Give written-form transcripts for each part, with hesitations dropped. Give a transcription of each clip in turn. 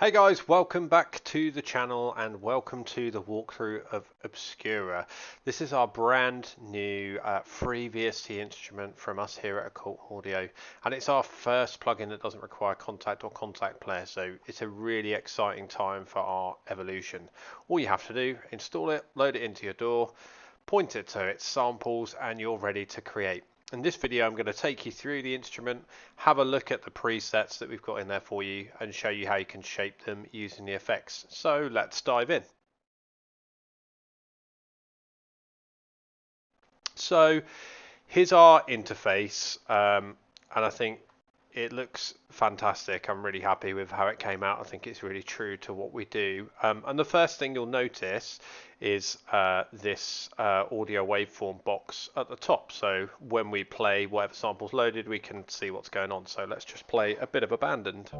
Hey guys, welcome back to the channel and welcome to the walkthrough of Obscura. This is our brand new free VST instrument from us here at Occult Audio, and it's our first plugin that doesn't require Kontakt or Kontakt Player, so it's a really exciting time for our evolution. All you have to do, install it, load it into your DAW, point it to its samples, and you're ready to create. In this video, I'm going to take you through the instrument, have a look at the presets that we've got in there for you, and show you how you can shape them using the effects. So let's dive in. So here's our interface, and I think it looks fantastic. I'm really happy with how it came out. I think it's really true to what we do. And the first thing you'll notice is this audio waveform box at the top. So when we play whatever sample's loaded, we can see what's going on. So let's just play a bit of Abandoned.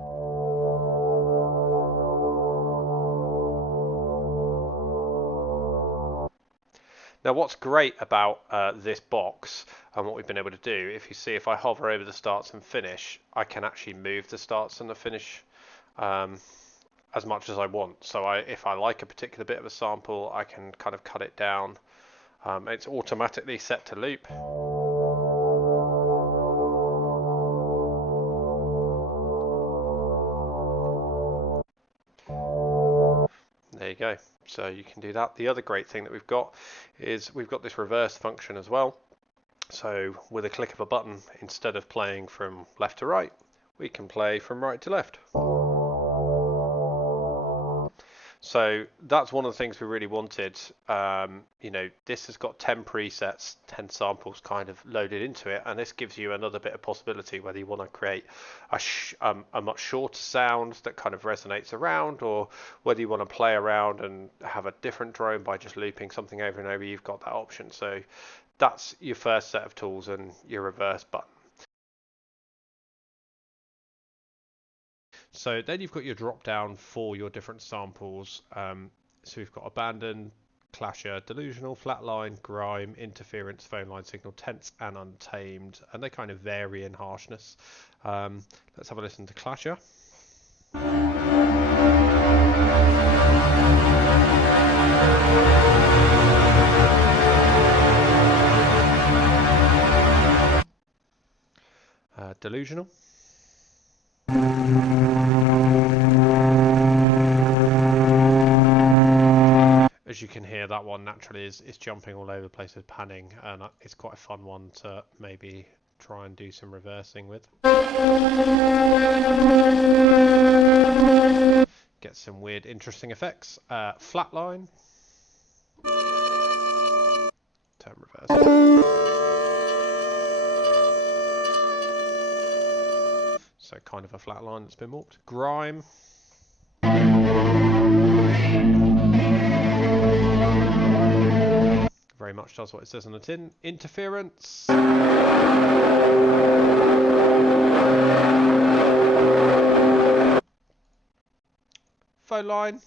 Now what's great about this box and what we've been able to do, if you see, if I hover over the starts and finish, I can actually move the starts and the finish as much as I want. So if I like a particular bit of a sample, I can kind of cut it down. It's automatically set to loop. There you go. So you can do that. The other great thing that we've got is we've got this reverse function as well. So with a click of a button, instead of playing from left to right, we can play from right to left. So that's one of the things we really wanted. This has got 10 presets, 10 samples kind of loaded into it, and this gives you another bit of possibility whether you want to create a much shorter sound that kind of resonates around, or whether you want to play around and have a different drone by just looping something over and over. You've got that option. So that's your first set of tools and your reverse button. So then you've got your drop down for your different samples. So we've got Abandon, Clasher, Delusional, Flatline, Grime, Interference, Phone Line Signal, Tense and Untamed, and they kind of vary in harshness. Let's have a listen to Clasher. Delusional. As you can hear, that one naturally is jumping all over the place with panning, and it's quite a fun one to maybe try and do some reversing with. Get some weird, interesting effects. Flatline. Turn reverse. So kind of a flat line that's been warped. Grime. Very much does what it says on the tin. Interference. Phone line.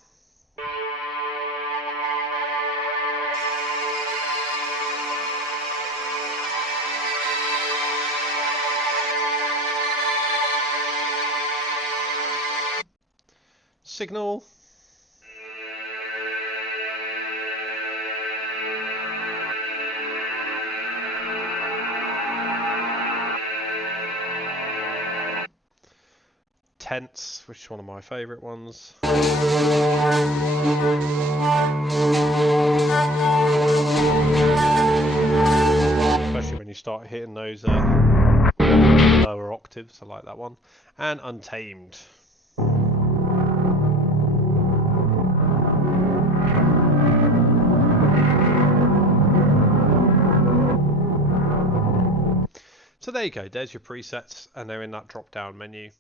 Signal. Tense, which is one of my favourite ones. Especially when you start hitting those lower octaves, I like that one. And Untamed. So there you go, there's your presets, and they're in that drop down menu.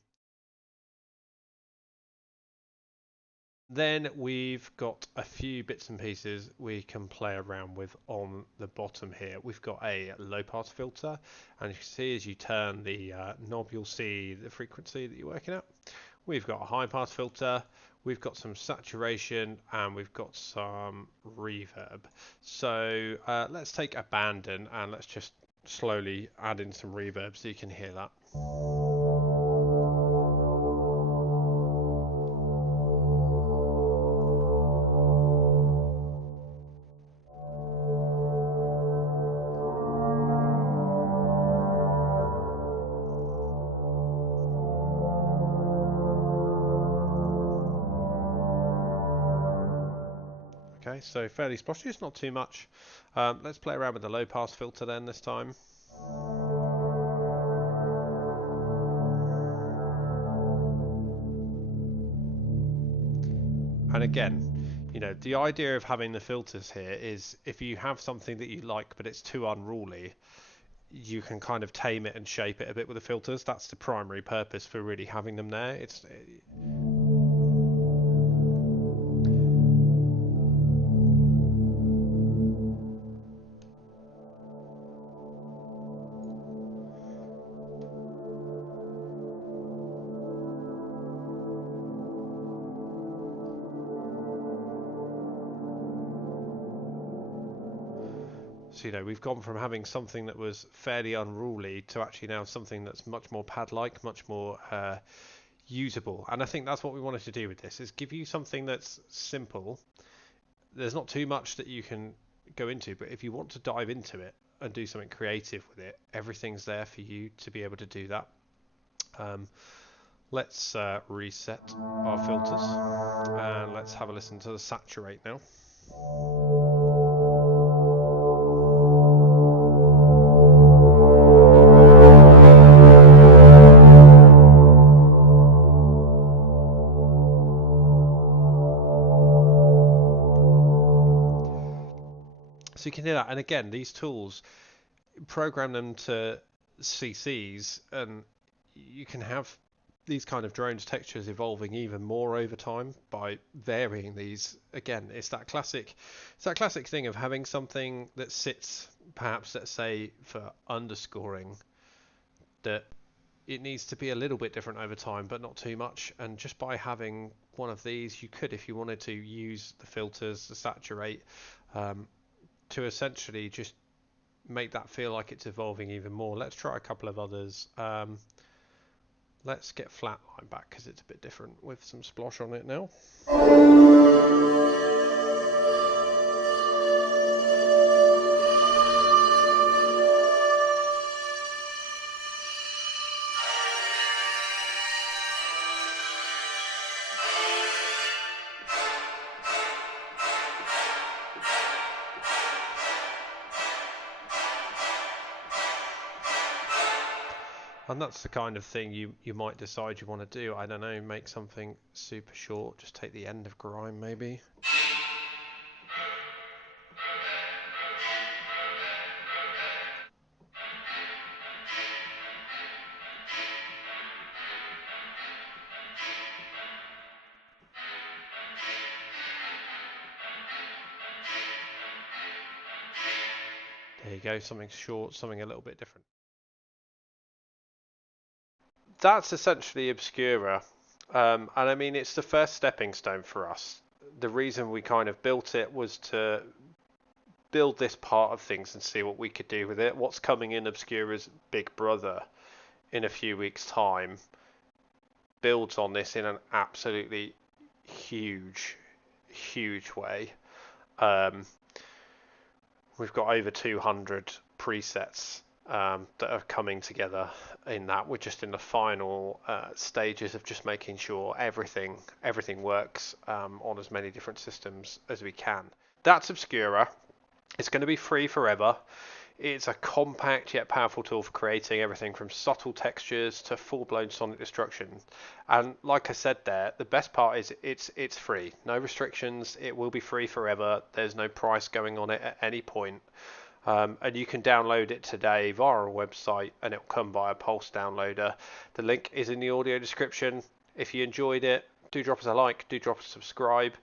Then we've got a few bits and pieces we can play around with on the bottom here. We've got a low pass filter, and you can see as you turn the knob, you'll see the frequency that you're working at. We've got a high pass filter, we've got some saturation, and we've got some reverb. So let's take Abandon and let's just slowly add in some reverb so you can hear that. Okay, so fairly splotchy, it's not too much. Let's play around with the low pass filter then this time. And again, you know, the idea of having the filters here is if you have something that you like but it's too unruly, you can kind of tame it and shape it a bit with the filters. That's the primary purpose for really having them there. So, you know, we've gone from having something that was fairly unruly to actually now something that's much more pad-like, much more usable. And I think that's what we wanted to do with this, is give you something that's simple. There's not too much that you can go into, but if you want to dive into it and do something creative with it, everything's there for you to be able to do that. Let's reset our filters and let's have a listen to the saturate now. So you can hear that, and again, these tools, program them to CCs, and you can have these kind of drones textures evolving even more over time by varying these. Again, it's that classic thing of having something that sits, perhaps let's say for underscoring, that it needs to be a little bit different over time, but not too much. And just by having one of these, you could, if you wanted to, use the filters, the saturate, to essentially just make that feel like it's evolving even more. Let's try a couple of others. Let's get flatline back because it's a bit different with some splosh on it now. And that's the kind of thing you might decide you want to do. I don't know, make something super short, just take the end of grime maybe. There you go, something short, something a little bit different. That's essentially Obscura. And I mean, it's the first stepping stone for us. The reason we kind of built it was to build this part of things and see what we could do with it. What's coming in Obscura's big brother in a few weeks' time builds on this in an absolutely huge way. We've got over 200 presets that are coming together in that. We're just in the final stages of just making sure everything works on as many different systems as we can. That's Obscura. It's going to be free forever. It's a compact yet powerful tool for creating everything from subtle textures to full-blown sonic destruction. And like I said there, the best part is it's free. No restrictions. It will be free forever. There's no price going on it at any point. And you can download it today via our website, and it'll come via Pulse downloader. The link is in the audio description. If you enjoyed it, do drop us a like, do drop us a subscribe.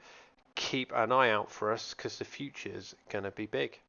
Keep an eye out for us because the future's going to be big.